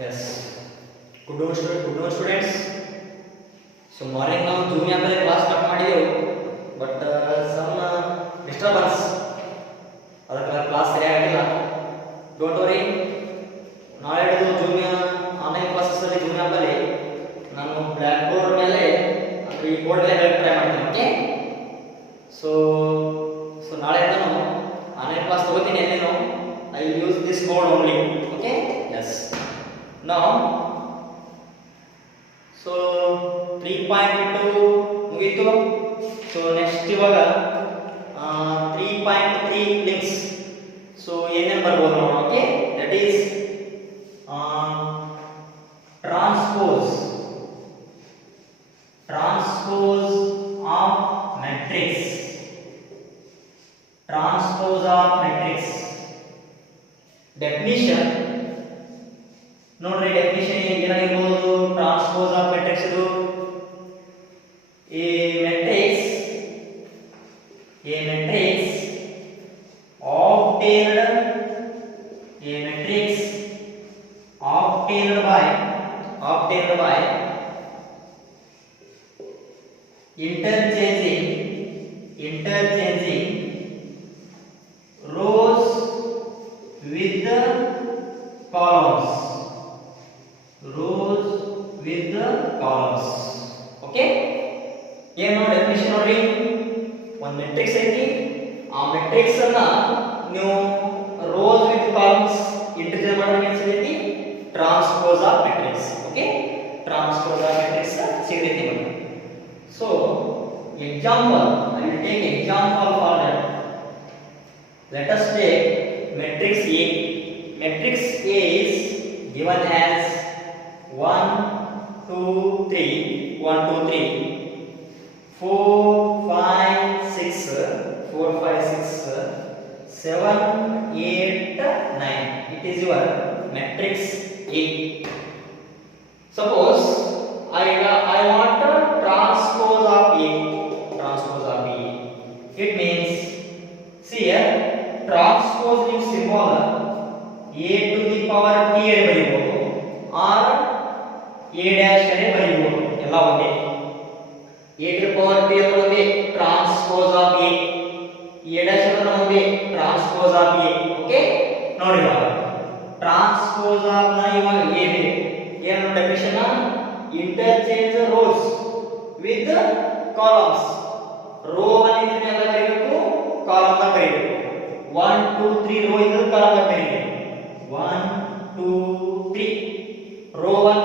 Yes. Good note students. So morning ನಾವು ಜೂನ್ ಆಮೇಲೆ class start ಮಾಡಿದೆವು ಬಟ್ ಸಮ್ ಡಿಸ್ಟರ್ಬೆನ್ಸ್ ಅದಕ್ಕೆ ಕ್ಲಾಸ್ ಸರಿಯಾಗಿಲ್ಲ. ಡೋಂಟ್ ವರಿ, ನಾಳೆ ಜೂನ್ ಆನ್ಲೈನ್ ಕ್ಲಾಸಸ್ ಅಲ್ಲಿ ಜೂನ್ ಆಮೇಲೆ ನಾನು ಬ್ಲ್ಯಾಕ್ ಬೋರ್ಡ್ ಮೇಲೆ ಅಂದ್ರೆ ಈ ಬೋರ್ಡ್ ಮೇಲೆ ಹೇಳಿ ಟ್ರೈ ಮಾಡ್ತೀನಿ. ಓಕೆ, ಸೊ ನಾಳೆ ನಾನು ಆನ್ಲೈನ್ ಕ್ಲಾಸ್ ತಗೋತೀನಿ. ಎಲ್ಲಿನೋ I will use this board only. Okay, yes. Now, so 3.2 ಮುಗಿತು. ಸೊ ನೆಕ್ಸ್ಟ್ ಇವಾಗ 3.3 ಲಿಂಕ್ಸ್. ಸೊ ಏನೇನು ಬರ್ಬೋದು ನೋಡೋಣ. Okay, that is transpose of matrix. Transpose of matrix definition ನೋಡ್ರಿ. ಡೆಫಿನಿಷನ್ ಏನಾಗಿರ್ಬೋದು? ಟ್ರಾನ್ಸ್ಪೋಸ್ ಆಫ್ ಮ್ಯಾಟ್ರಿಕ್ಸ್ ಇದು a matrix obtained by interchanging rows with the columns. Okay, ಏನು ಡೆಫಿನಿಷನ್ ನೋಡ್ರಿ. ಒಂದು ಮ್ಯಾಟ್ರಿಕ್ಸ್ ಐತಿ, ಆ ಮ್ಯಾಟ್ರಿಕ್ಸ್ ಅನ್ನ ನೀವು ರೋಸ್ ವಿತ್ ಕಾಲಮ್ಸ್ ಇಂಟರ್ಚೇಂಜ್ ಮಾಡೋದು ಸಿಗೈತಿ transpose of matrix. Okay, transpose of matrix ಸಿಗೈತಿ ನಿಮಗೆ. So example, I will take example for that. Let us take matrix A. Matrix A is given as 1 2 3 1 2 3 4 5 6 4 5 6 7 8 9. It is your matrix A. Suppose I want a transpose of A. It means, see here, transpose means symbol A to the power T అని ಬರೆಯಬಹುದು or A dash అని ಬರೆಯಬಹುದು. ಎಲ್ಲ ಒಂದೇ. A to the power T ಅಂದ್ರೆ ಒಂದೇ transpose of A. A dash ಅಂದ್ರೆ ಒಂದೇ ಟ್ರಾನ್ಸ್ಪೋಸ್ ಆಫ್ A. ಓಕೆ, ನೋಡಿ ಇವಾಗ ಟ್ರಾನ್ಸ್ಪೋಸ್ ಆಫ್ ನ ಇವಾಗ A ಇದೆ. ಏನು definition? Interchange rows with columns. Row ಅನ್ನು ಎಲ್ಲ ಬರೀಬೇಕು, ಕಾಲಮ್ ಅನ್ನು ಬರೀಬೇಕು. 1 2 3 ರೋ ಇದೆ, ಕಾಲಮ್ ಅನ್ನು ಬರೀಬೇಕು. 1 2 3 ರೋ 1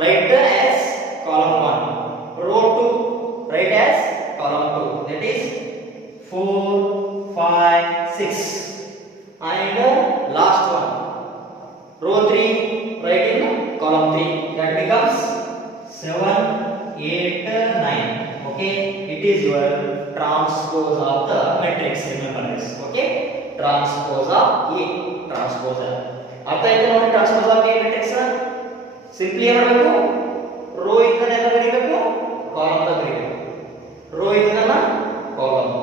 write as column 1, row 2 write as column 2. That is 4 5 6 and last one row 3 write in column 3. That becomes 7 8 9. Okay, it is your transpose of the matrix. Remember this. Okay, transpose of A. Transpose ಅರ್ಥ ಆಯ್ತು ನೋಡಿ. Transpose of A matrix simply ಏನು ಮಾಡಬೇಕು? ರೋ ಇದನ್ನೆಲ್ಲ ಬರೀಬೇಕು, ಕಾಲಮ್ ಅಂತ ಬರೀಬೇಕು. Row ಇದನ್ನ column,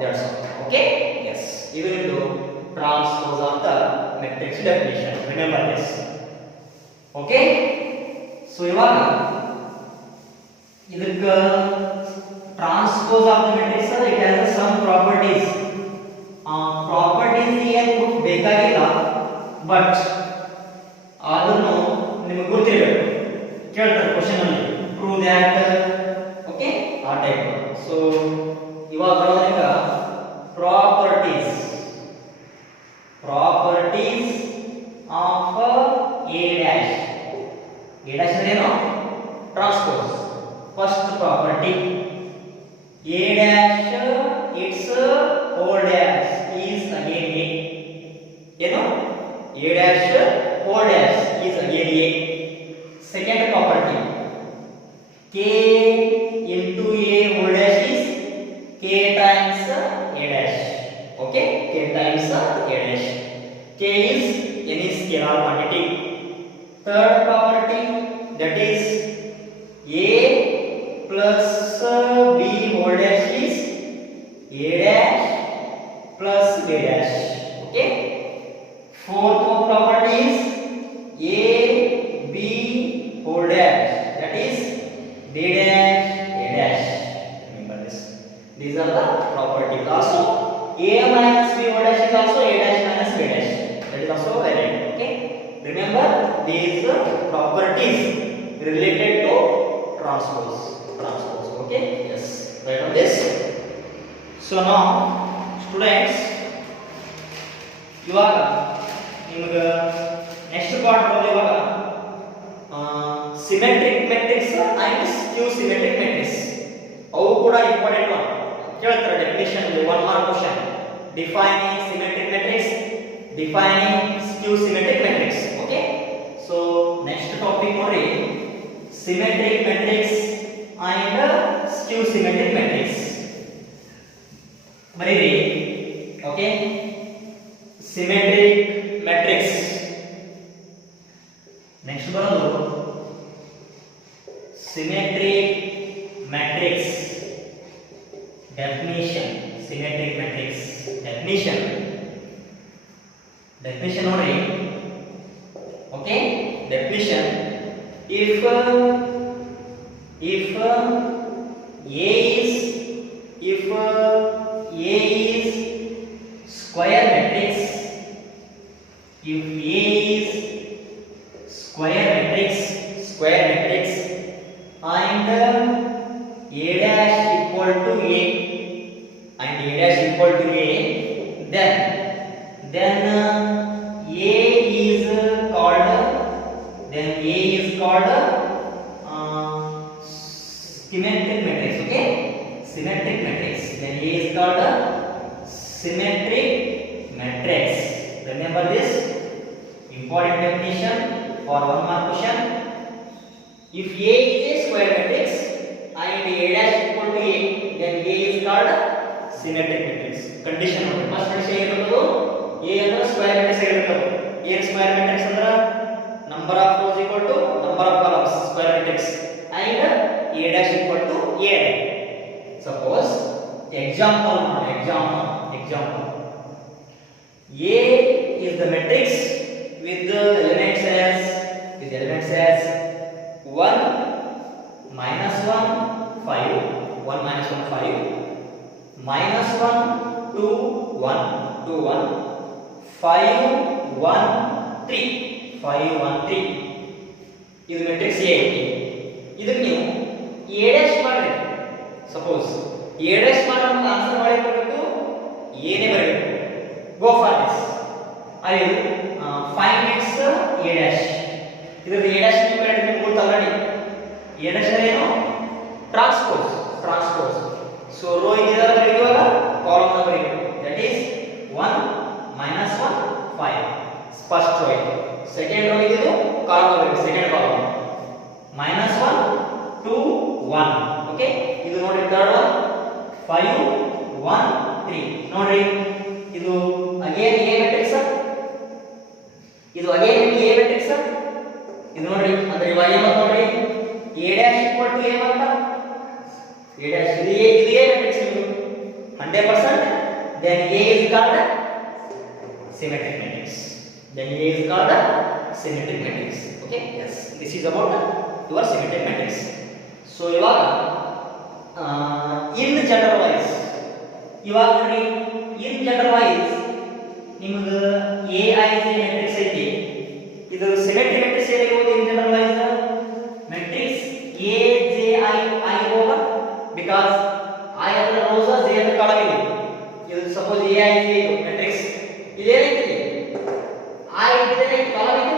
that's all. Okay, yes, ಇದು ನಿಮ್ಮದು transpose of the matrix definition. Remember this. Okay, so ಇವಾಗ ಇದಕ್ಕೆ transpose of the matrix it has some properties. Properties ಏನು ಬೇಕಾಗಿಲ್ಲ, ಬಟ್ ಅದನ್ನು ನಿಮಗೆ ಗೊತ್ತಿರಬೇಕು. ಕೇಳ್ತಾರೆ ಕ್ವಶನ್ ಅಲ್ಲಿ, ಪ್ರೂವ್ ದ್ಯಾಟ್. ಓಕೆ, ಆ ಟೈಪ್. ಸೊ ಇವಾಗ ಬರೋದ್ರಿಂದ properties of A dash. A dash ಅಂದ್ರೇನು? Transpose. First property, A dash its whole dash is again A. ಏನು? A dash whole dash is again A. Second property, K into A whole dash is K times A dash. Okay, K times A dash. K is any scalar quantity. Third property, that is A plus B whole dash is A dash plus B dash. Okay, fourth property a minus b o dash is also a dash minus b dash. That is also valid. Okay. Remember these properties related to transpose. Okay. Yes. Write on this. So now students, ಇವಾಗ ನಿಮಗೆ next part ಬರೋದು ಇವಾಗ symmetric matrix and skew symmetric matrix. ಅವು ಕೂಡ important ಕೇಳ್ತಾರೆ definition ಅಲ್ಲಿ 1 mark question. Defining symmetric matrix, defining skew symmetric matrix. Okay. So next topic ನೋಡ್ರಿ, symmetric matrix and skew symmetric matrix ಬರೀರಿ. ಓಕೆ. ಸಿಮೆಟ್ರಿಕ್ ಮ್ಯಾಟ್ರಿಕ್ಸ್ ನೆಕ್ಸ್ಟ್ ಬರೋದು symmetric matrix definition. Symmetric matrix definition ನೋಡ್ರಿ. Okay. Definition if a is square matrix, if A is square matrix and A dash equal to A then A is called symmetric matrix. Okay. Symmetric matrix. Then A is called symmetric matrix. Remember this important definition for 1 mark question. If A is a square matrix and A dash equal to A, then A is called symmetric matrix. Condition ನೋಡಿ. First condition ಏನಿರುತ್ತೋ A ಅಂದ್ರೆ square matrix ಆಗಿರುತ್ತದೆ. ಏನು square matrix ಅಂದ್ರೆ number of rows equal to number of columns, square matrix, and A dash equal to A. Suppose example. A is the matrix with the elements as 1 minus 1 5 minus 1 5 minus 1 2 1 2 1 5 1 3 5 1 3. ಇದು matrix A ಐತಿ. ಇದಕ್ಕೆ ನೀವು A dash ಮಾಡ್ರಿ. Suppose A dash ಮಾಡ್ರೆ ನಮಗೆ ಆನ್ಸರ್ ಮಾಡಿ ಕೊಡಬೇಕು, A ನೇ ಬರಬೇಕು. Go for this. I will find it's A dash. ಇದರ A dash ನೀವು ಹೇಳಿದ್ರೆ ಗೊತ್ತು ಆಲ್ರೆಡಿ. A dash ಅಂದ್ರೆ ಏನು? ಟ್ರಾನ್ಸ್ಪೋಸ್. ಸೊ ರೋ ಇದರ ಬರೆಯುವಾಗ ಕಾಲಮ್ ನ ಬರೆಯಬೇಕು. ದಟ್ ಈಸ್ 1 minus 1 5 ಫಸ್ಟ್ ರೋ ಇದು. ಸೆಕೆಂಡ್ ರೋ ಇದು ಕಾಲಮ್ ಬರೆಯಬೇಕು. Second column minus 1 2 1. ಓಕೆ. ಇದು ನೋಡಿ ಥರ್ಡ್ ಒನ್ 5 1 3. ನೋಡ್ರಿ ಇದು ಅಗೇನ್ A ಮ್ಯಾಟ್ರಿಕ್ಸ್, ಇದು ಅಗೇನ್ A ಮ್ಯಾಟ್ರಿಕ್ಸ್. ಇದು ನೋಡ್ರಿ ಅಂದ್ರೆ ಇವಾಗ ಏನು ನೋಡ್ರಿ A dash equal to A ಅಂತ A dash ಇದು A ಮ್ಯಾಟ್ರಿಕ್ಸ್ ಇದು 100%. then A is called symmetric matrix. Okay. Yes, this is about your symmetric matrix. So ಇವಾಗ in general wise ನಿಮಗೆ AIJ matrix ಐತಿ. ಇದು symmetric matrix ಏನಿರೋದು in general wise matrix AJI over because I ಅದರ rows J ಅದರ ಕಾಲಮ್ ಇದೆ. ಇದು suppose AIJ ಇದು matrix ಇದೇನೈತಿ I ಇದರ ಕಾಲಮ್ ಇದೆ,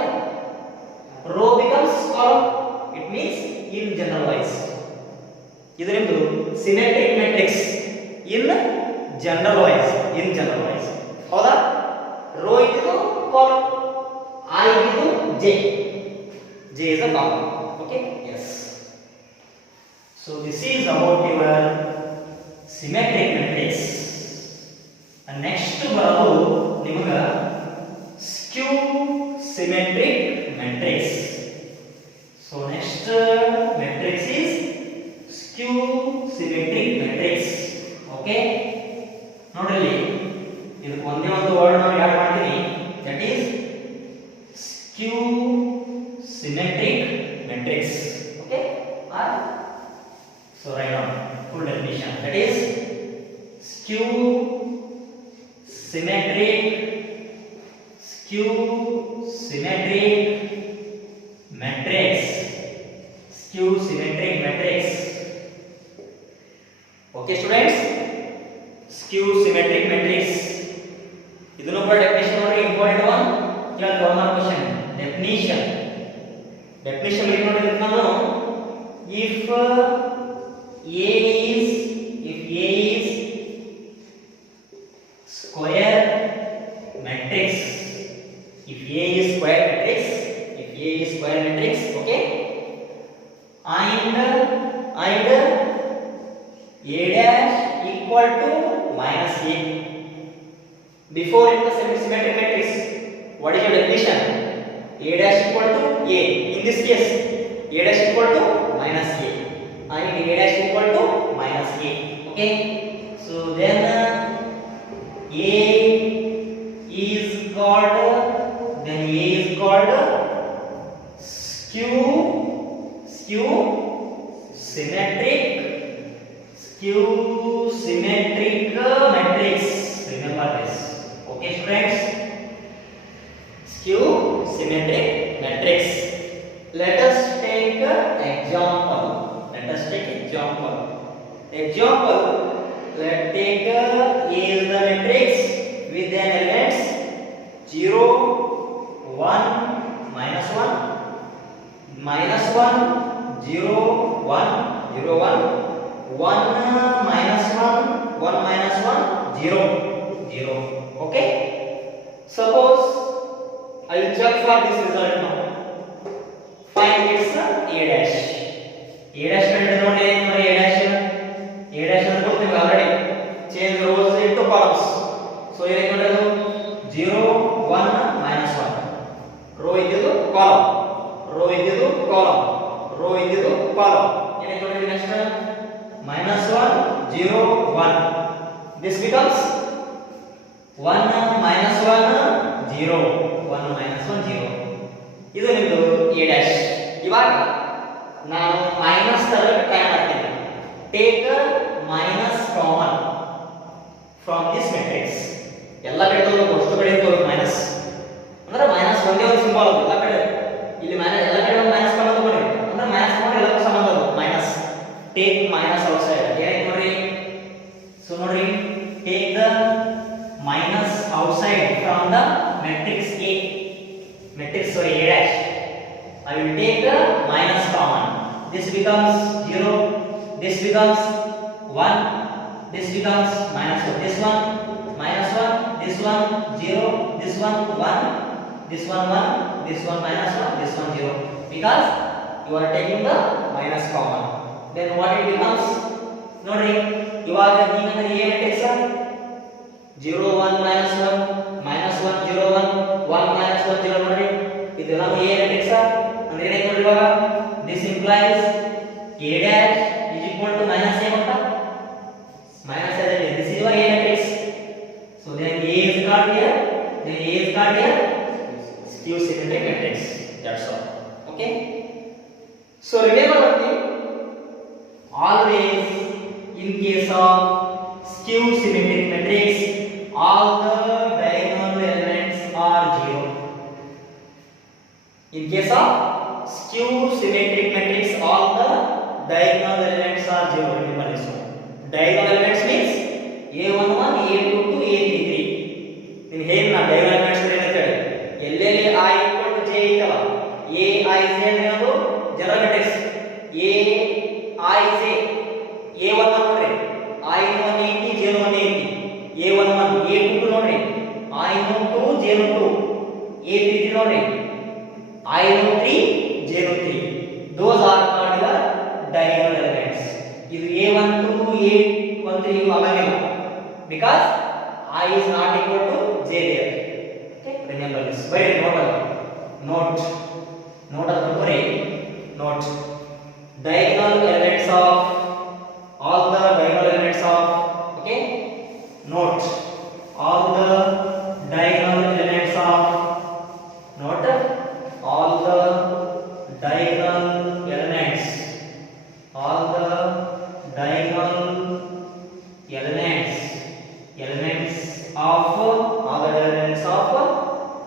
row becomes column. It means in general wise. ಇದರಿಂದ symmetric matrix in general wise. ಹೌದಾ? ರೋ ಇದು ಕಾಲಮ್, I ಇದು J is a column. Okay. Yes. So this is about your symmetric matrix. And next ಬರೋದು ನಿಮಗೆ skew symmetric matrix. So next matrix is skew symmetric matrix. Okay. ನೋಡ್ರಿ ಇದು ಒಂದೇ ಒಂದು ವರ್ಡ್ ನಾನು ಯಾಡ್ ಮಾಡ್ತೀನಿ, that is skew symmetric matrix. Okay. So write down full definition, that is skew symmetric, skew symmetric matrix, skew symmetric matrix. Okay students, skew symmetric matrix ಇದನ್ನು ಕೂಡ ಡೆಫಿನಿಷನ್ ನೋಡಿ, important one ಕೇಳ್ತಾರೆ 1 ಮಾರ್ಕ್ ಕ್ವೆಶ್ಚನ್. ಡೆಫಿನಿಷನ್ ಏನು ನೋಡಿದ್ರೆ ನಾನು if A is square matrix, if A is square matrix, okay, and A dash equal to minus A. Before in the symmetric matrix, what is your definition? A dash equal to A. In this case, A dash equal to minus A, and A dash equal to minus A. Okay, so then A is called skew symmetric matrix. Remember this. Okay students, skew symmetric matrix. Let us take example. Let's take A is the matrix with the elements 0 1 minus 1 minus 1 0 1 0 1 1 minus 1 1 minus 1 0 0. Okay, suppose I will check for this result now. Find its A dash. A dash ಕಂಡು ನೋಡಿ A dash ಅಂತ ಗೊತ್ತಿಲ್ಲ already. Change rows into columns. So ಏನು ಮಾಡೋದು 0 1 minus 1. Row ಇದ್ದಿದ್ದು column, row ಇದ್ದಿದ್ದು column, row ಇದ್ದಿದ್ದು column. ಏನು ನೋಡಿ next minus 1 0 1. This becomes 1 minus 1 0 1 minus 1 0. ಇದು ನಿಮ್ಮದು A dash. ಇವಾಗ ನಾನು ಮೈನಸ್ ತರಕ್ಕೆ ಟ್ರೈ ಮಾಡ್ತೀನಿ. Take minus common from this matrix. ಎಲ್ಲ ಕಡೆ ಅಷ್ಟು ಕಡೆ ಇತ್ತು ಮೈನಸ್ ಅಂದ್ರೆ ಮೈನಸ್ ಒಂದೇ ಒಂದು ಸಿಂಬಲ್ ಅದು ಎಲ್ಲ ಕಡೆ. ಇಲ್ಲಿ ಮೈನಸ್ ಎಲ್ಲ ಕಡೆ ಒಂದು ಮೈನಸ್ ಕಾಮನ್ ತಗೊಳ್ಳಿ ಅಂದ್ರೆ ಮೈನಸ್ ಕಾಮನ್ ಎಲ್ಲಕ್ಕೂ ಸಂಬಂಧ ಅದು minus. Take minus out side. ಏನಾಯ್ತು ನೋಡ್ರಿ, ಸೊ ನೋಡ್ರಿ take the minus out side from the matrix A. Matrix sorry A dash. I will take the minus common. This becomes 0. This becomes 1. This becomes minus 1. This one minus 1. This one 0. This one 1. This one 1. This one minus 1. This one 0. Because you are taking the minus common. Then what it becomes? Nodri. ಇವಾಗ ಹೀಗಂದ್ರೆ A matrix 0 1 minus 1 minus 1 0 1 1 minus 1 0 ನೋಡಿ ಇದೆಲ್ಲ A matrix ಅಂದ್ರೆ ಏನಾಯ್ತು ನೋಡಿ ಇವಾಗ this implies A dash is equal to minus A ಅಂತ minus A. This is your A matrix. So then A is called here, skew symmetric matrix. That's all. Okay, so remember one thing, always in case of skew symmetric matrix all the diagonal elements are 0. In case of skew symmetric matrix all the diagonal elements are 0. Remember this one. Diagonal elements means A11 A22 A33. in ಹೇಗೆ ನಾ diagonal elements ಅಂದ್ರೆ ಏನಂತೇಳಿ ಎಲ್ಲೆಲ್ಲಿ I equal to J ಐತಲ್ಲ A I J ಅಂದ್ರೆ ಅದು general matrix. A I J A11 ನೋಡ್ರಿ I ನು 180 J ನು 180. A11 A22 ನೋಡ್ರಿ I ನು 2 J ನು 2. A33 ನೋಡ್ರಿ I ನು 3 J ನು 3. those are called the diagonal elements. ಇದು A12 A13 ಇವು ಆಗಂಗಿಲ್ಲ because I is not equal to J there. Okay, remember this. Very note diagonal elements of all the diagonal elements of, okay, note all the diagonal elements of, note all the diagonal elements, all the diagonal elements of all the elements of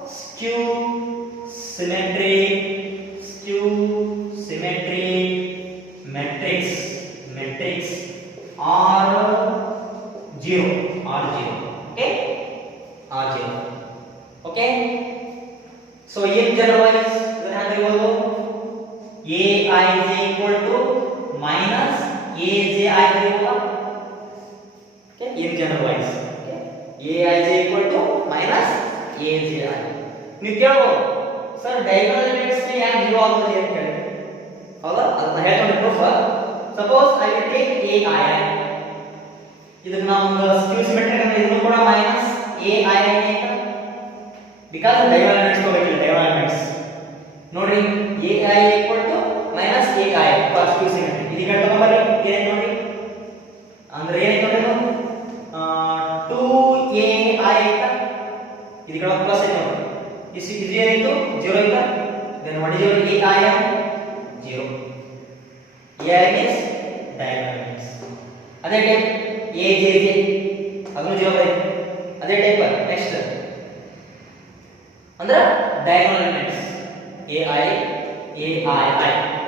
skew symmetric matrix are 0 okay are 0 okay so in generalize then how do you go aij equal to minus aj ಆಗಿರಬಹುದು okay in generalize okay aij equal to minus aj ನೀವು ಕೇಳಬಹುದು sir diagonal elements ಗೆ ಯಾಕೆ 0 ಆಗುತ್ತದೆ ಅಂತ ಹೇಳಿ ಹೌದಾ ಅದನ್ನ ಹೇಳ್ತೀನಿ proof suppose I will take ai ಇದಕ್ಕೆ ನಾವು ಸ್ಕ್ಯೂ ಸಿಮೆಟ್ರಿಕ್ ಅಂದ್ರೆ ಇದನ್ನು ಕೂಡ ಮೈನಸ್ ai ಅಂತ ಬಿಕಾಸ್ ಡಯಾಗೋನಲ್ ಎಲಿಮೆಂಟ್ಸ್ ತಗೋಬೇಕಿಲ್ಲ ಡಯಾಗೋನಲ್ ಎಲಿಮೆಂಟ್ಸ್ ನೋಡ್ರಿ ai equal to minus ai for skew symmetric ಇಲ್ಲಿ ಕಡೆ ತಗೊಂಬರಿ ಏನ್ ನೋಡಿ ಅಂದ್ರೆ ಏನು ನೋಡಿ 2ai ಅಂತ ಇಲ್ಲಿ ಕಡೆ ಪ್ಲಸ್ ಇದೆ ನೋಡಿ this is ಏನಿತ್ತು 0 ಇತ್ತ then what is your ai 0 ai means diagonal elements ಅದೇ ಟೈಪ್ ajj ಅದನ್ನು 0 ಬರುತ್ತೆ ಅದೇ ಟೈಪ್ ನೆಕ್ಸ್ಟ್ ಅಂದ್ರೆ diagonal elements ai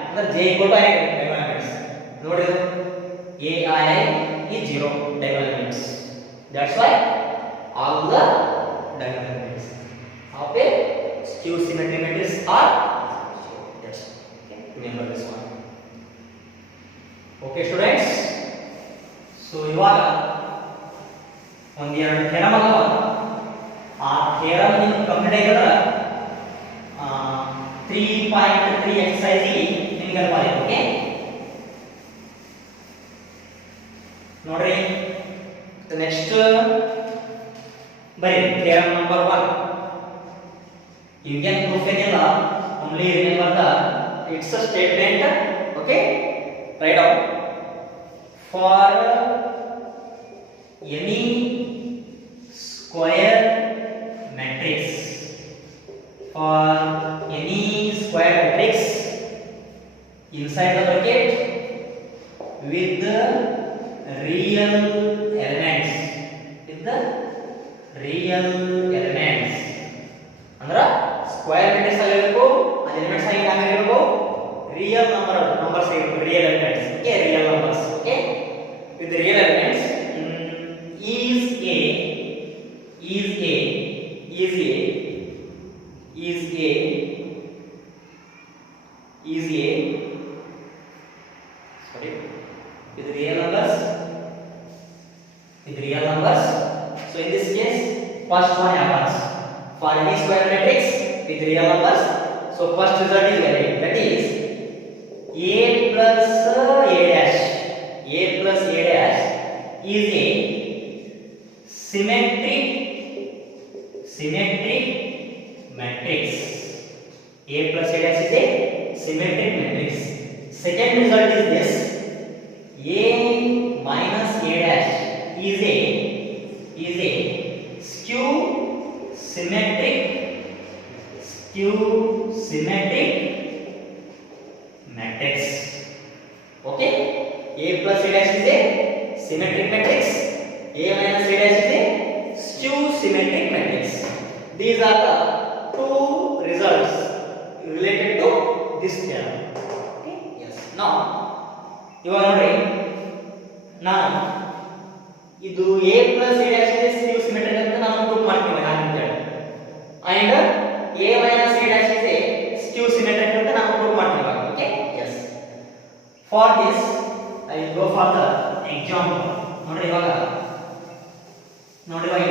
ಅಂದ್ರೆ j equal to i diagonal elements ನೋಡಿ ai is 0 diagonal elements that's why all the diagonal elements of a skew symmetric matrix are 0 that's okay remember this one okay students so ಇವಾಗ ಒಂದೆರಡು ಥಿಯರಮ್ ಅದಾವ ಆ ಥಿಯರಮ್ ನಿಮಗೆ ಕಂಪ್ಲೀಟ್ ಆಗಿದ್ರೆ 3.3 ಎಕ್ಸರ್ಸೈಸ್ ನಿಮಗೆ ಅರ್ಥ ಆಗಿದೆ ಓಕೆ ನೋಡ್ರಿ ನೆಕ್ಸ್ಟ್ ಬರೀ theorem number 1 you can prove ಏನಿಲ್ಲ only remember the it's a statement okay write down for any square matrix for any square matrix inside the bracket with the real elements ಅಂದ್ರೆ ಸ್ಕ್ವೇರ್ ಮ್ಯಾಟ್ರಿಕ್ಸ್ ಆಗಿರಬೇಕು ಆ ಎಲಿಮೆಂಟ್ಸ್ ಆಗಿ ಆಗಿರಬೇಕು real numbers ಆಗಿರಬೇಕು real elements okay real numbers okay with real elements is a sorry with real numbers so in this case first one happens for any square matrix with real numbers so first result is valid that is a plus a dash is a symmetric matrix a plus a dash is a symmetric matrix second result is this a minus a dash is a skew symmetric matrix okay a plus a dash is a symmetric matrix a minus a dash is a skew symmetric matrix these are the two results related to this theorem okay yes now ಇವಾಗ ನೋಡಿ ನಾನು ಇದು a plus a dash is skew symmetric ಅಂತ ನಾನು ಪ್ರೂವ್ ಮಾಡ್ತೀನಿ ಹಾಗಂತ ಹೇಳಿ and a minus a dash is a skew symmetric ಅಂತ ನಾನು ಪ್ರೂವ್ ಮಾಡ್ತೀನಿ okay yes for this I will go for the example ನೋಡಿ ಇವಾಗ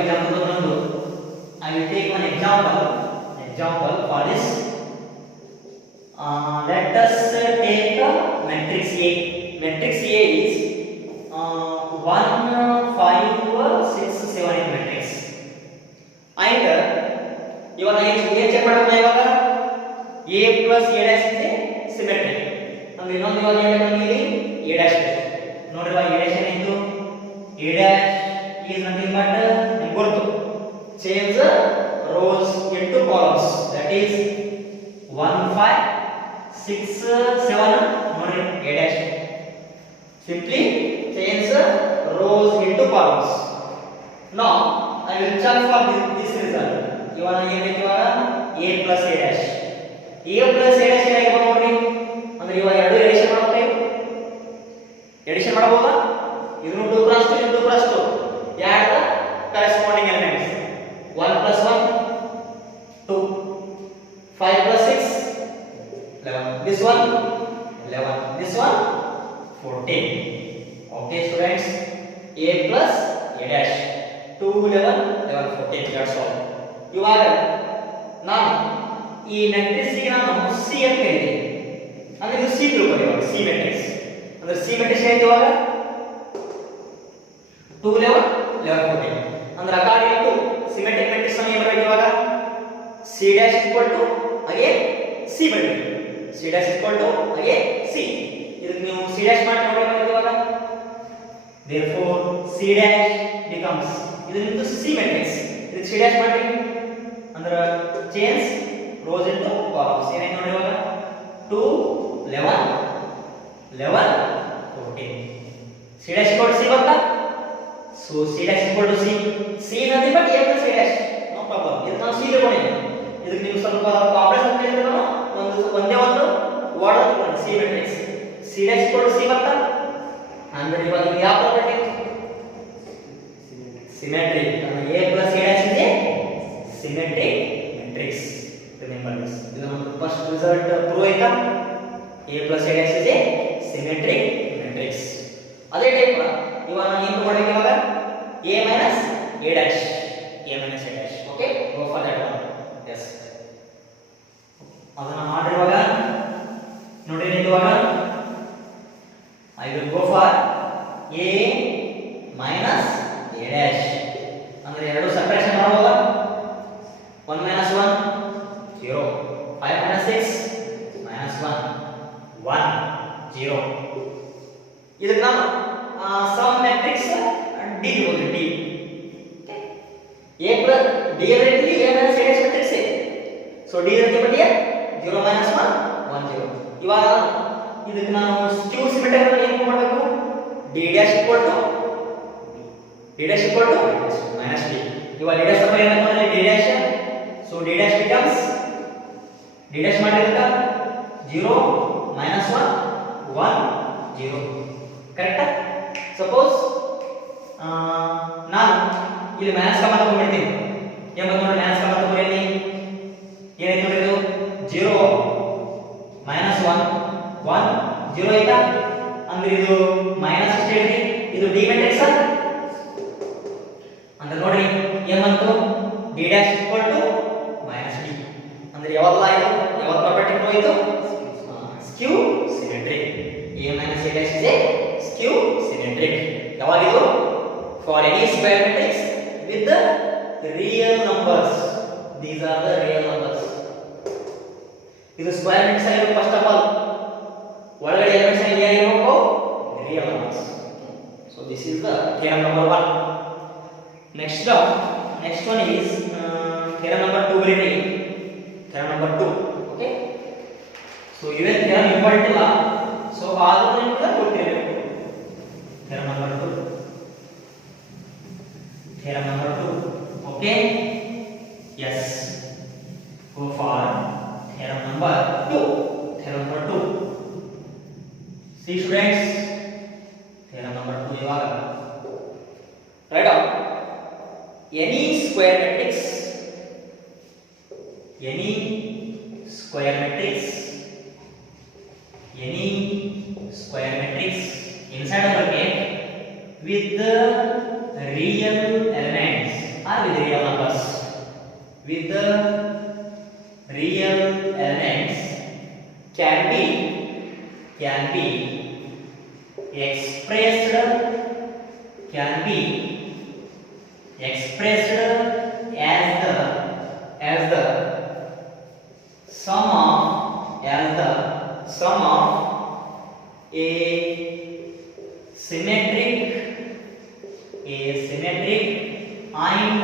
example ಒಂದು I will take one example for this let us take a matrix A is 1 5 6 7 matrix and ಇವಾಗ ಏನು ಚೆಕ್ ಮಾಡೋಣ ಇವಾಗ a plus a dash is symmetric ಅಂದ್ರೆ ಇನ್ನೊಂದು ಇವಾಗ ಏನು ಇಲ್ಲಿ a dash ನೋಡಿ ಇವಾಗ a dash ಏನಿತ್ತು a dash is nothing but ಗುರುತು change rows into columns that is 1 5 6 7 ನೋಡಿ a dash simply change rows into columns now I will check for this result. ಇವಾಗ ಏನಾಯ್ತು ಇವಾಗ a plus a dash. a plus a dash ಏನಾಗಿದೆ ನೋಡ್ರಿ, ಅಂದ್ರೆ ಇವಾಗ ಎರಡು ಎಡಿಷನ್ ಮಾಡುತ್ತೆ, ಎಡಿಷನ್ ಮಾಡಬಹುದಾ? ಇದನ್ನು 2 cross 2 ಇದು 2 cross 2 ಯಾರ್ದ corresponding elements 1 plus 1 2 5 plus 6 11 this one 11 this one 14. Okay students, a plus a dash 2 11 11 14 that's all. ಇವಾಗ ನಾನು ಈ ಮ್ಯಾಟ್ರಿಕ್ಸ್ ಗೆ ನಾನು C ಅಂತ ಹೇಳಿದೆ, ಅಂದ್ರೆ ಇದು C ತಿಳ್ಕೊಳ್ಳಿ. ಇವಾಗ C ಮ್ಯಾಟ್ರಿಕ್ಸ್ ಅಂದ್ರೆ C ಮ್ಯಾಟ್ರಿಕ್ಸ್ ಏನಿದೆ ಇವಾಗ 2 11 11 14 ಅಂದ್ರೆ ಅಕಾರ್ಡಿಂಗ್ ಟು ಸಿಮೆಟ್ರಿಕ್ ಮ್ಯಾಟ್ರಿಕ್ಸ್ ಅನ್ನು ಏನು ಬರಬೇಕು ಇವಾಗ C dash equal to again C ಬರಬೇಕು, C dash equal to again C. ಇದಕ್ಕೆ ನೀವು C dash ಮಾಡಿ ನೋಡಬೇಕು ಇವಾಗ. therefore C dash becomes ಇದು ನಿಮ್ಮದು C ಮ್ಯಾಟ್ರಿಕ್ಸ್, ಇದಕ್ಕೆ C dash ಮಾಡಿ ಅಂದ್ರೆ ಚೇಂಜ್ ರೋಸ್ ಇಂಟು ಕಾಲಮ್ಸ್. ಏನಾಯ್ತು ನೋಡಿ ಇವಾಗ 2 11 11 14 C dash equal to C ಬಂತ. so C dash equal to C, C nothing but A plus A dash, no problem. ಇದು ನಾವು C ತಗೊಂಡಿದ್ದೆ, ಇದಕ್ಕೆ ನೀವು ಸ್ವಲ್ಪ ಕಾಂಪ್ಲೆಕ್ಸ್ ಅಂತ ಹೇಳಿದ್ರೆ ಒಂದೇ ಒಂದು ವರ್ಡ್ ತಗೊಂಡು C matrix C dash equal to C ಬಂತ. ಅಂದ್ರೆ ಇವಾಗ ಇದು ಯಾವ ಪ್ರಾಪರ್ಟಿ ಸಿಮೆಟ್ರಿಕ್, ಅಂದ್ರೆ A plus A dash is a symmetric matrix. remember this, ಇದು ನಮ್ಮ ಫಸ್ಟ್ ರಿಸಲ್ಟ್ ಪ್ರೂವ್ ಆಯ್ತಾ. A plus A dash is a symmetric matrix. ಅದೇ ಟೈಪ್ ಇವಾಗ ನಾನು ಏನು ಮಾಡಬೇಕು ಇವಾಗ A minus A dash, A minus A dash. okay go for that one. yes ಅದನ್ನ ಮಾಡಿ ಇವಾಗ ನೋಡಿ ಇವಾಗ I will go for A minus A dash. ಅಂದ್ರೆ ಎರಡು ಸಬ್ಟ್ರಾಕ್ಷನ್ ಮಾಡಬಹುದು. 1 minus 1 0, 5 minus 6 minus 1 1 0. ಇದಕ್ಕೆ ನಾವು ಸಮ್ ಮ್ಯಾಟ್ರಿಕ್ಸ್ D ತಗೊಂಡ್ರೆ D. A plus D ಇರಲಿ A minus A dash matrix ಇದೆ. ಸೊ D ಇರಲಿ ಬಟ್ 0 minus 1 1 0. ಇವಾಗ ಇದಕ್ಕೆ ನಾವು ಸ್ಕ್ಯೂ ಸಿಮೆಟ್ರಿಕ್ ಅನ್ನು ಏನು ಮಾಡಬೇಕು D dash equal to minus D. ಇವಾಗ D dash ಸಮ ಏನಾಗುತ್ತೆ ಅಂದ್ರೆ D dash, so D dash becomes D dash ಮಾಡಿದಾಗ 0 minus 1 1 0. ಕರೆಕ್ಟಾ? ಸಪೋಸ್ ನಾನು ಇಲ್ಲಿ ಮೈನಸ್ ಕಾಮ ತಗೊಂಡ್ಬಿಡ್ತೀನಿ. ಏನು ಬಂತು ನೋಡಿ ಮೈನಸ್ ಕಾಮ ತಗೊಂಡ್ರೆ ಏನಾಯ್ತು ನೋಡಿ ಇದು 0 minus 1 1 0 ಆಯ್ತಾ. ಅಂದ್ರೆ ಇದು ಮೈನಸ್ ಎಷ್ಟು ಹೇಳಿ ಇದು D ಮ್ಯಾಟ್ರಿಕ್ಸ್ ಅಂದ್ರೆ ನೋಡ್ರಿ ಏನು ಬಂತು D dash equal to minus D. ಅಂದ್ರೆ ಯಾವಲ್ಲ ಇದು ಯಾವ ಪ್ರಾಪರ್ಟಿ ಹೋಯಿತು ಸ್ಕ್ಯೂ symmetric. A minus A dash is a skew symmetric. ಯಾವಾಗಿದು for any square matrix with the real numbers, these are the real numbers. ಇದು ಸ್ಕ್ವೇರ್ ಮ್ಯಾಟ್ರಿಕ್ಸ್ ಆಗಿರೋ ಫಸ್ಟ್ ಆಫ್ ಆಲ್ ಒಳಗಡೆ ಎಲಿಮೆಂಟ್ಸ್ ಏನಿರಬೇಕು real numbers. so this is the theorem number 1. next one is theorem number 2 ಬರೀರಿ. theorem number 2. okay so ಇವನ್ theorem important ಇಲ್ಲ, so ಆದ್ರೂ ನಿಮಗೆ ಗೊತ್ತಿರಬೇಕು. theorem number 2 okay yes go for theorem number 2. see students theorem number 2 ಇವಾಗ write down any square matrix inside of a bracket with the real elements or with real numbers, with the real elements can be expressed as the sum of a symmetric and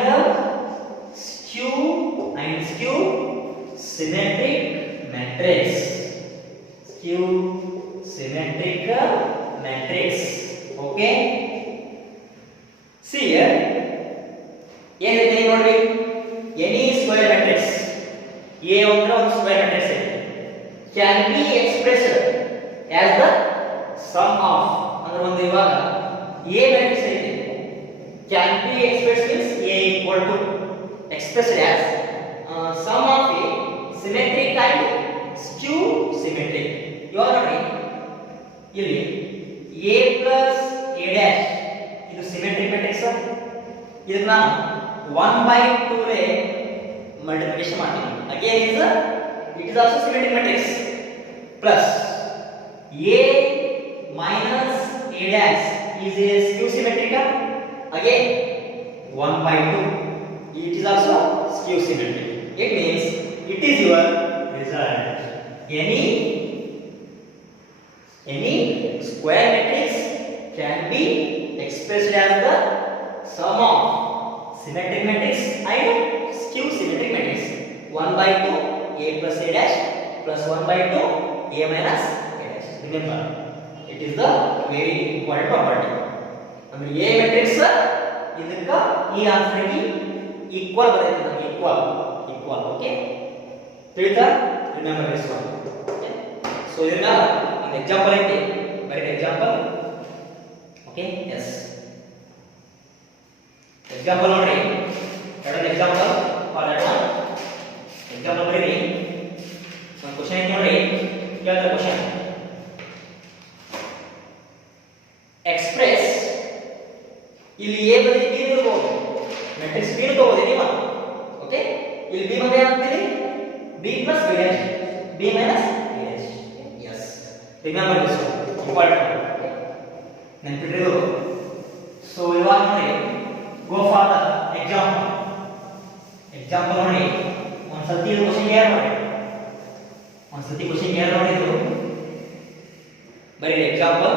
skew symmetric matrix. Okay, see here ಏನಿದೆ ನೋಡ್ರಿ, any square matrix A ಅಂದ್ರೆ ಒಂದು square matrix ಇದೆ, can be expressed as the sum of ಅಂದ್ರೆ ಒಂದು ಇವಾಗ A matrix ಐತಿ, can be expressed means A equal to expressed as sum of a symmetric and skew symmetric. ಇವಾಗ ನೋಡ್ರಿ ಇಲ್ಲಿ a plus a dash ಇದು symmetric matrix, ಇದನ್ನ ನಾನು 1/2 ಲೇ ಮಲ್ಟಿಪ್ಲಿಕೇಶನ್ ಮಾಡ್ತೀನಿ. Again it is also symmetric matrix plus a minus a dash is a skew symmetrical, again 1/2 it is also skew symmetric. It means it is your result. Any square matrix can be expressed as the sum of symmetric matrix and skew symmetric matrix. 1/2 a plus a dash plus 1/2 a minus a dash. Remember, it is the very important property. ಅಂದ್ರೆ a matrix ಇದಕ್ಕ ಈ ಆನ್ಸರ್ ಗೆ ಈಕ್ವಲ್ ಬರುತ್ತೆ, ನಮಗೆ equal. Okay, ತಿಳಿತಾ? Remember this one. Okay, so ಇದನ್ನ ಒಂದು ಎಕ್ಸಾಂಪಲ್ ಐತಿ, ಬರೀ ಎಕ್ಸಾಂಪಲ್. ಓಕೆ, ಎಸ್ ಎಕ್ಸಾಂಪಲ್ ನೋಡ್ರಿ, ಎರಡನೇ example for that one example ಬರೀರಿ. ಒಂದು ಕ್ವಶನ್ ಐತಿ ನೋಡ್ರಿ, ಕೇಳ್ತಾರೆ ಕ್ವಶನ್. ಎಕ್ಸ್ಪ್ರೆಸ್ ಇಲ್ಲಿ ಎ ಬದಲಿಗೆ ಬಿ ಇರಬಹುದು, ಮ್ಯಾಟ್ರಿಕ್ಸ್ ಬಿ ತಗೋಬಹುದು ನೀವು. ಓಕೆ, ಇಲ್ಲಿ ಬಿ ಬಂದ್ರೆ ಏನಾಗ್ತದೆ, B plus B dash, B minus B dash. Yes, remember this one, important. ನೆನಪಿಡ್ರಿ. ಸೊ ಇವಾಗ ನೋಡಿ, go for the example. Example ನೋಡಿ, ಒಂದ್ಸತಿ ಇದು ಕ್ವಶನ್ ಕ್ಲಿಯರ್ ಮಾಡಿ, ಒಂದ್ಸತಿ ಕ್ವಶನ್ ಕ್ಲಿಯರ್ ಮಾಡಿದ್ರು ಬರೀ example.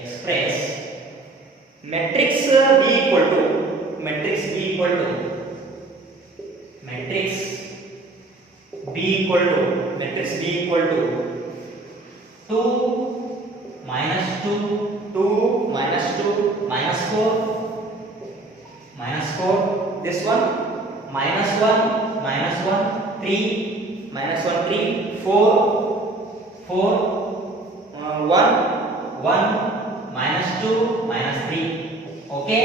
express matrix B equal to 2 minus 2 minus 2 minus 4 this one minus 1 3 minus 1 3 4 1 minus 2 minus 3. Okay,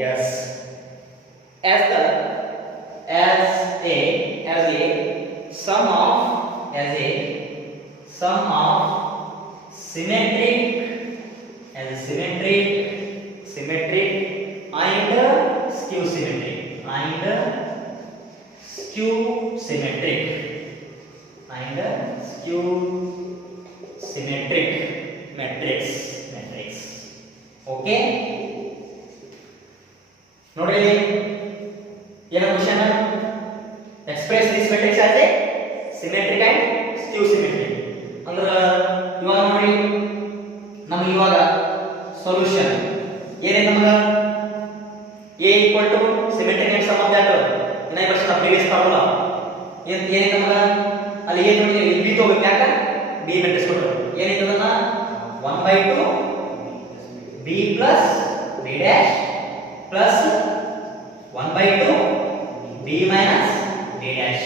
yes, as a sum of symmetric and skew symmetric matrix. Okay, ನೋಡ್ರಿ ಏನು question, express this matrix as A symmetric and skew symmetric. ಅಂದ್ರೆ ಇವಾಗ ನೋಡಿ, ನಮಗೆ ಇವಾಗ ಸೊಲ್ಯೂಷನ್ ಏನೇನು, ನಮಗೆ a equal to symmetric and sum of that ಇನ್ನ ಕ್ವಶನ್ ಪ್ರೀವಿಯಸ್ ಫಾರ್ಮುಲಾ ಏನೇನು ನಮಗೆ ಅಲ್ಲಿ ಏನು ನೋಡಿ, ಇಲ್ಲಿ ಬಿ ತಗೋಬೇಕು, ಯಾಕೆ ಬಿ ಮ್ಯಾಟ್ರಿಕ್ಸ್ ಕೊಟ್ಟರು. ಏನಿದೆ ಅದನ್ನ 1/2 b plus b dash plus 1/2 b minus b dash.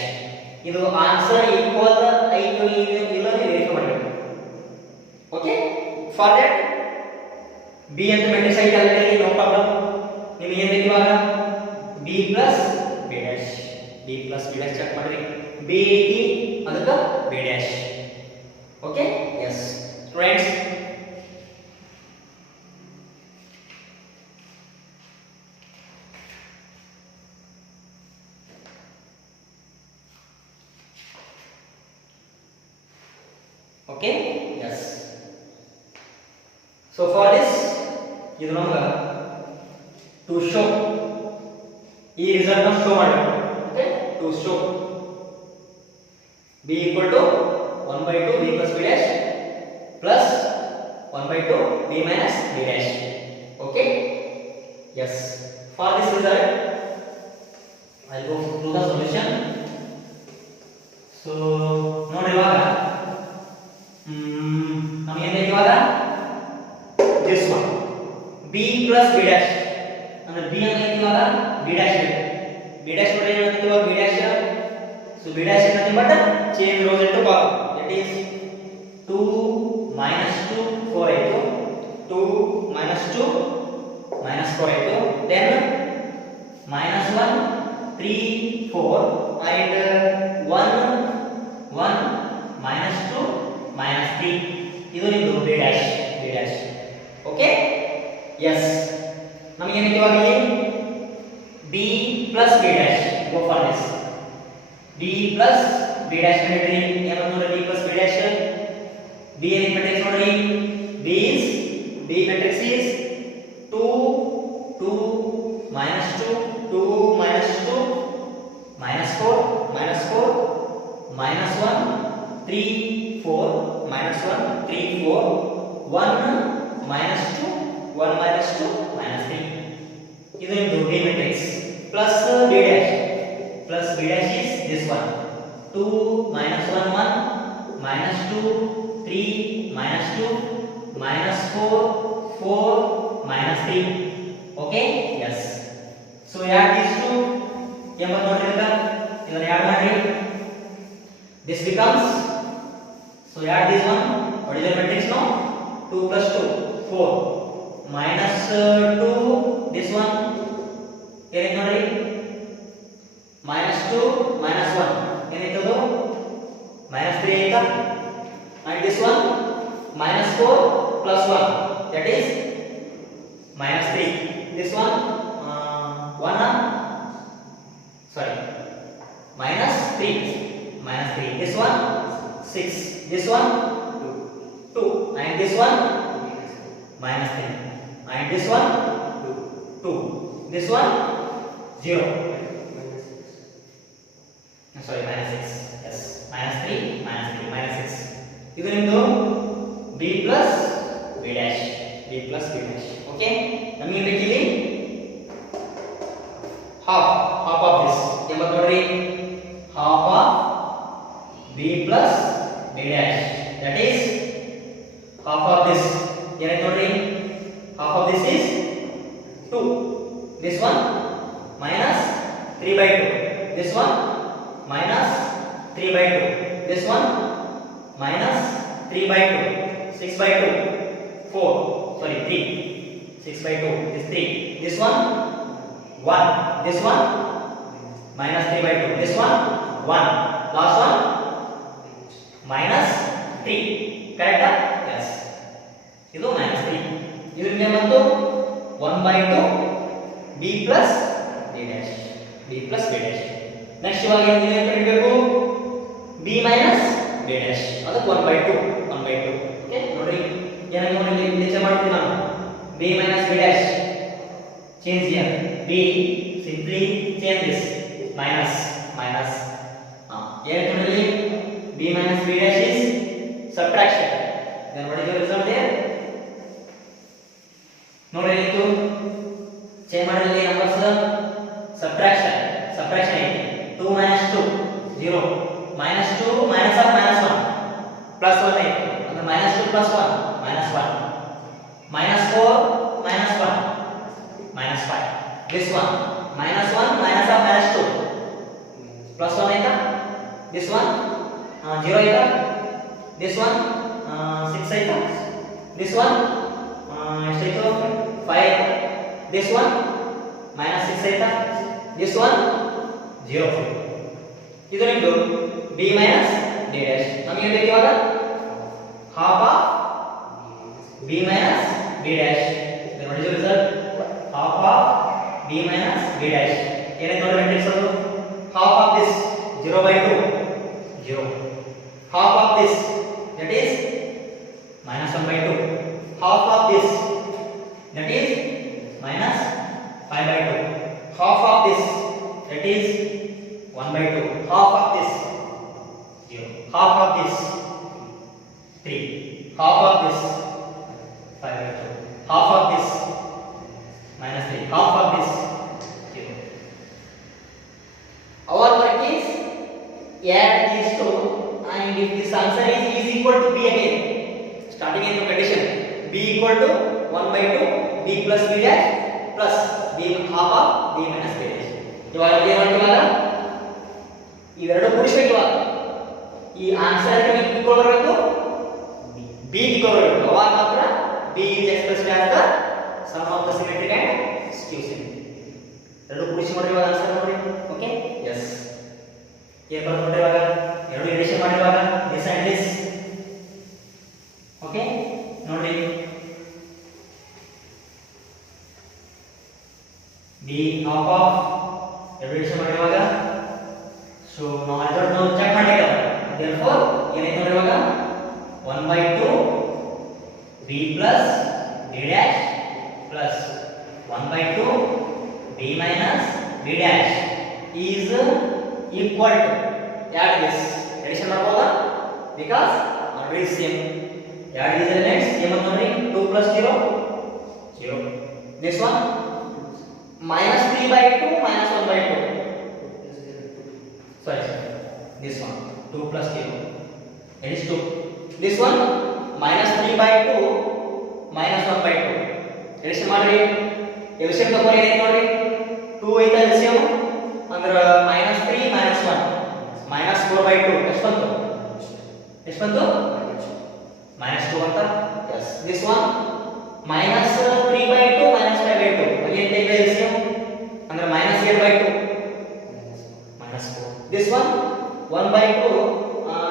ಇದು ಆನ್ಸರ್ ಈಕ್ವಲ್ ಐದು ಇಲ್ಲ ವೆರಿಫೈ ಮಾಡಬೇಕು. ಓಕೆ, ಫಾರ್ ದಟ್ b ಅಂತ ಮ್ಯಾಟ್ರಿಕ್ಸ್ ಐತೆ ಆಲ್ರೆಡಿ, ನೋ ಪ್ರಾಬ್ಲಮ್. ನಿಮಗೆ ಏನು ಬೇಕು ಇವಾಗ, b plus b dash check ಮಾಡ್ರಿ. b ಐತಿ ಅದಕ್ಕೆ b dash. Okay, yes students, okay, yes. So for this ಇದು ನಮಗೆ ಟು ಶೋ ಈ ರಿಸಲ್ಟ್ ನ ಶೋ ಮಾಡಬೇಕು. Okay, to show b equal to 1/2 b plus b dash plus 1/2 b minus b dash. Okay, yes, for this result I'll go to the solution. So ನೋಡಿ ಇವಾಗ ನಮಗೆ ಏನು ಬೇಕು, ಇವಾಗ this one. B plus B dash ಅಂದ್ರೆ B ಅನ್ನೋದು ಇವಾಗ B dash ಇದೆ. B dash ನೋಡಿ ಏನಂತ ಇವಾಗ B dash. So B dash is nothing but change rows into column. That is 2 minus 2 4 ಆಯ್ತು. 2 minus 2 minus 4 ಆಯ್ತು. Then minus 1 3 4 and 1 1 minus 2 minus 3. ಇದು ನಿಮ್ಮದು B dash. B dash. Okay yes ನಮಗೆ ಏನಿದೆ ಇವಾಗ ಇಲ್ಲಿ b plus b dash go for this b plus b dash ಕಂಡುಹಿಡಿಯಿರಿ ಏನು ನೋಡ್ರಿ b plus b dash b ಏನ್ ಮ್ಯಾಟ್ರಿಕ್ಸ್ ನೋಡ್ರಿ b matrix is 2 2 minus 2 2 minus 2 minus 4 minus 4 minus 1 3 4 minus 1 3 4 1 minus 2 1 minus 2 minus 3 ಇದು ನಿಮ್ಮದು B matrix plus B dash is this one 2 minus 1 1 minus 2 3 minus 2 minus 4 4 minus 3 okay yes so add these two ಎಂಬತ್ತು ನೋಡ್ರಿ ಇದನ್ನ add ಮಾಡಿ this becomes so add this one what is the matrix now 2 plus 2 4 minus 2 this one ಏನಿದೆ ನೋಡಿ minus 2 minus 1 ಏನಿತ್ತು minus 3 ಆಯ್ತಾ and this one minus 4 plus 1 that is minus 3 this one 1 sorry minus 3 this one 6 this one 2 and this one minus 3 and this one 2 this one 0 sorry minus 6 yes minus 3 minus 6 ಇದು ನಿಮ್ಮದು b plus b dash okay ನಮಗೆ ಬೇಕಿಲ್ಲಿ half of this ಎಂಬತ್ತು ನೋಡ್ರಿ half of b plus b dash that is half of this ಏನಾಯ್ತು ನೋಡ್ರಿ half of this is 2 this one minus 3 by 2 this one minus 3 by 2 this one minus 3 by 2 6 by 2 4 sorry 3 6 by 2 this 3 this one 1 this one minus 3 by 2 this one 1 last one minus 3 correct yes ಇದು minus 3 ಇದರ ಮೇಲೆ ಬಂತು 1 by 2 b plus b dash next ಇವಾಗ ಏನು ಕಂಡುಹಿಡಿಯಬೇಕು b minus b dash ಅದಕ್ಕೆ 1 by 2 ಓಕೆ ನೋಡ್ರಿ ಏನಾಗಿ ನೋಡಿ ನಿಚೆ ಮಾಡ್ತೀನಿ ನಾನು b minus b dash change here b simply change this minus ಏನು ನೋಡ್ರಿ b minus b dash is subtraction then what is the result there ನೋಡ್ರಿ ಇದು ಚೇಂಜ್ ಮಾಡಿದ್ರೆ ನಂಬರ್ಸ್ subtraction ಐತಿ 2 minus 2 0 minus 2 minus of minus 1 plus 1 ಐತಿ ಅಂದ್ರೆ minus 2 plus 1 minus 1 minus 4 minus 1 minus 5 this one minus 1 minus of minus 2 plus 1 ಐತಾ this one 0 ಐತಾ this one 6 ಐತಾ this one ಎಷ್ಟಾಯ್ತು 5 this one minus 6 ಐತಾ this one 0 ಇದು ನಿಮ್ಮದು b minus d dash ನಮಗೆ ಏನು ಬೇಕು ಇವಾಗ half of b minus b dash then what is the result half of b minus b dash ಏನಾಯ್ತು ನೋಡಿ ಮ್ಯಾಟ್ರಿಕ್ಸ್ ಅದು half of this 0 by 2 0 half of this that is minus 1 by 2 half of this that is minus 5 by 2 half of this that is 1 by 2 half of this 0 half of this 3 half of this 5 by 2 half of this minus 3 half of this 0 our work is add these two and if this answer is equal to b again starting in the condition b equal to 1 by 2 b plus b dash plus b half of b minus b dash. ಇವಾಗ ಏನು ಮಾಡ್ತೀವಲ್ಲ ಇವೆರಡು ಕೂಡಿಸಬೇಕು. ಇವಾಗ ಈ ಆನ್ಸರ್ ಗೆ ಈಕ್ವಲ್ ಬರಬೇಕು, b equal ಬರಬೇಕು. ಅವಾಗ ಮಾತ್ರ b is expressed as the sum of the symmetric and skew symmetric. ಎರಡು ಕೂಡಿಸಿ ನೋಡಿ ಇವಾಗ ಆನ್ಸರ್ ನೋಡಿ. ಓಕೆ ಎಸ್ ಏನು ಬರುತ್ತೆ ನೋಡಿ ಇವಾಗ ಎರಡು ಎಡಿಷನ್ ಮಾಡಿ ಇವಾಗ this and this. ಓಕೆ ನೋಡಿ b half of ಎರಡು ಎಡಿಷನ್ ಮಾಡಿ ಇವಾಗ. ಸೊ ನಾವು ಅದನ್ನು ಚೆಕ್ ಮಾಡಬೇಕು. therefore ಏನಾಯ್ತು ನೋಡಿ ಇವಾಗ 1 by 2 b plus b dash plus 1 by 2 b minus b dash is equal to add this addition ಮಾಡಬಹುದಾ because already same add these elements ಏನು ನೋಡಿ 2 plus 0 0 this one minus 3 by 2 minus 1 by 2 sorry this one 2 plus 0 it is 2 this one minus 3 by 2 minus 1 by 2 addition ಮಾಡ್ರಿ LCM ತಗೊಂಡ್ರೆ ಏನು ನೋಡಿ 2 ಐತ LCM ಅಂದ್ರೆ minus 3 minus 1 minus 4 by 2 ಎಷ್ಟು ಬಂತು minus 2 ಅಂತ. yes this one minus 3 by 2 minus 5 by 2 again take the LCM ಅಂದ್ರೆ minus 8 by 2 minus 4 this one 1 by 2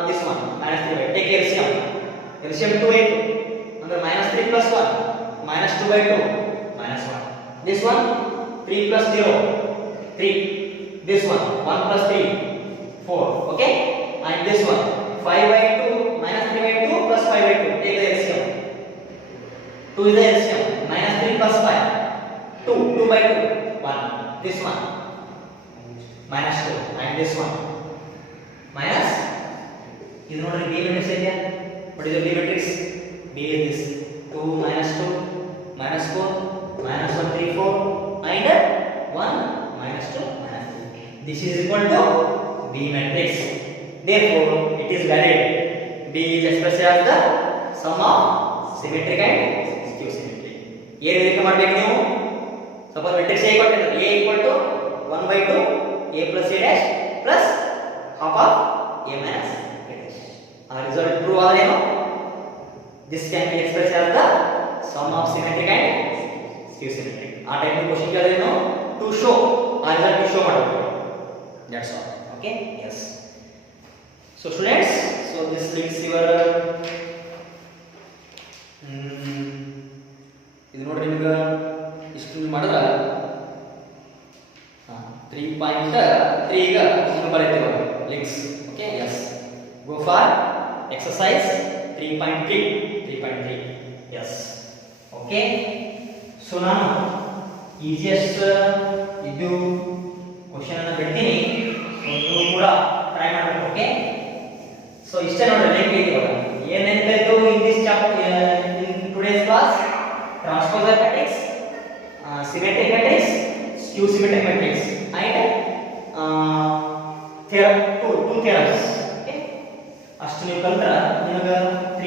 this one minus 3 by take LCM 2 8 ಅಂದ್ರೆ minus 3 plus 1 minus 2 by 2 minus 1 this one 3 plus 0 3 this one 1 plus 3 4 okay and this one 5 by 2 minus 3 by 2 plus 5 by 2 take the LCM 2 is the LCM minus 3 plus 5 2 by 2 1 this one minus 2 and this one minus ಇದು ನೋಡ್ರಿ b matrix ಇದೆಯಾ what is the b matrix b is this 2 minus 2 minus 4 minus 1 3 4 and 1 minus 2 minus 3 this is equal to b matrix. Therefore it is valid. b is expressed as the sum of symmetric and skew symmetric. ಏನು ಲೆಕ್ಕ ಮಾಡಬೇಕು ನೀವು suppose matrix a ಕೊಟ್ಟಿದ್ದಾರೆ a equal to 1 by 2 a plus a dash plus half of a minus a dash. ಆ result prove ಆದ್ರೇನು this can be expressed as the sum of symmetric and skew symmetric. ಆ type question ಕೇಳಿದ್ರೇನು to show ಆ result show ಮಾಡಬೇಕು. that's all. okay yes so students so this brings your ಇದು ನೋಡ್ರಿ ನಿಮಗೆ ಇಷ್ಟು ಮಾಡಿದ್ರೆ 3.3 ಈಗ ನಿಮಗೆ ಬರೀತೀವಿ links. Okay yes go for exercise 3.3 yes okay. So ನಾನು ಈಸಿಯೆಸ್ಟ್ ಇದು ಕ್ವಶನ್ ಅನ್ನು ಬಿಡ್ತೀನಿ, ಸೊ ನೀವು ಕೂಡ ಟ್ರೈ ಮಾಡಬೇಕು. ಓಕೆ ಸೊ ಇಷ್ಟೇ ನೋಡ್ರಿ ಲಿಂಕ್ ಇದೆ. ಇವಾಗ ಏನು ನೆನಪಾಯ್ತು in this chapter in today's class? Transposer matrix, symmetric matrix, skew symmetric matrix and theorem two theorems. Okay ಅಷ್ಟು ನೀವು ಕಲಿತ್ರೆ ನಿಮಗೆ